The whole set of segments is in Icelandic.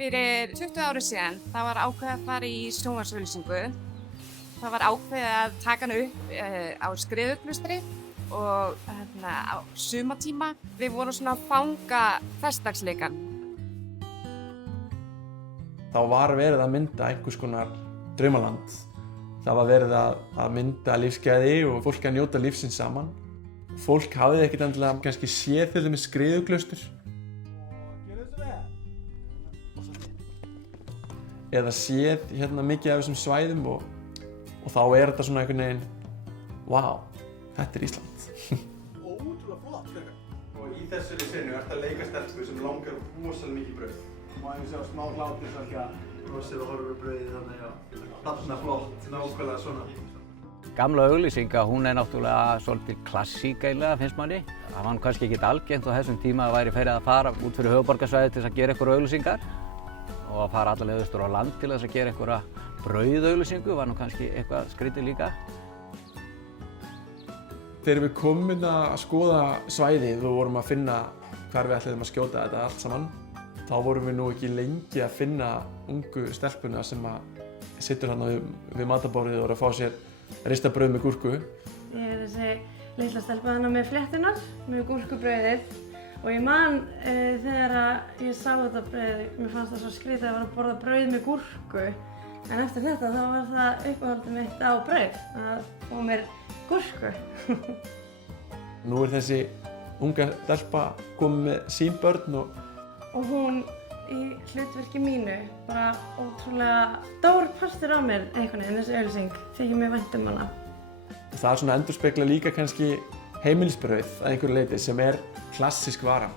Fyrir 20 árum síðan það var ákveðið að fara í sjónvarpsauglýsingu. Það var ákveðið að taka hana upp á Skriðuklaustri og á sumartíma. Við vorum svona að fanga hversdagsleikann. Þá var verið að mynda einhvers konar draumaland. Það var verið að mynda lífsgæði og fólk að njóta lífsins saman. Fólk hafði ekkert endilega kannski séð til dæmis Skriðuklaustur. Eða séð hérna mikið af þessum svæðum og þá er þetta svona einhvern veginn, vá, þetta er Ísland. Ótrúlega flott, frekar. Og í þessari senu ert að leika stelpu sem langar rosalega mikið brauð. Má ég sjá smá hlátur svona, brosið og horfur brauðið þannig að þarna flott, nákvæmlega svona. Gamla auglýsinga, hún er náttúrulega svolítið klassík eiginlega, finnst manni. Það var kannski ekki algengt á þessum tíma að væri ferið að fara út fyrir höfuðborgarsvæðið til þess að gera einhverjar auglýsingar og að fara alla leið austur á land til þess að gera einhverja brauðauglýsingu var nú kannski eitthvað skrítið líka. Þegar við komum að skoða svæðið og vorum að finna hvar við ætluðum að skjóta þetta allt saman, þá vorum við nú ekki lengi að finna ungu stelpuna sem að situr hérna við matarborðið og er að fá sér ristað brauð með gúrku. Ég er þessi litla stelpa hérna með fléttunar, með gúrkubrauðið. Og ég man þegar ég sá þetta brauð, mér fannst það svo skrítið að vera að borða brauð með gúrku. En eftir þetta þá var það uppáhaldið mitt á brauð, að fá mér gúrku. Nú er þessi unga stelpa komin með sín börn Og hún í hlutverki mínu, bara ótrúlega stór partur á mér einhvern veginn, þessi auglýsing, þykir mér vænt hana. það er svona endurspegla líka kannski heimilisbrauð að einhverju leyti sem er klassísk vara.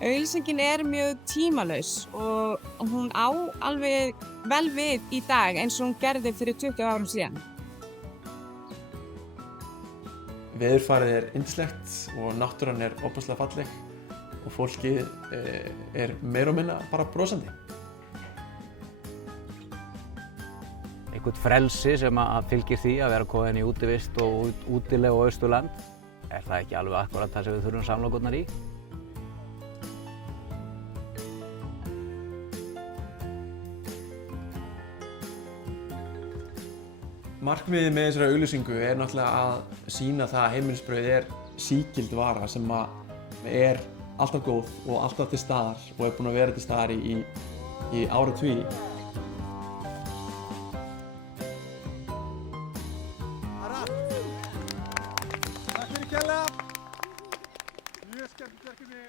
Auglýsingin er mjög tímalaus og hún á alveg vel við í dag eins og hún gerði fyrir 20 árum síðan. Veðurfarið er yndislegt og náttúran er ofboðslega falleg og fólkið er meira og minna bara brosandi. Eitthvað frelsi sem að fylgir því að vera komin í útivist og útileg og Austurland. Er það ekki alveg akkurat það sem við þurfum samlokurnar í? Markmiðið með þessari auglýsingu er náttúrulega að sýna það að heimilisbrauð er sígild vara sem er alltaf góð og alltaf til staðar og er búin að vera til staðar í áratugi. Takk fyrir kærlega. Mjög skemmtilegt verkefni.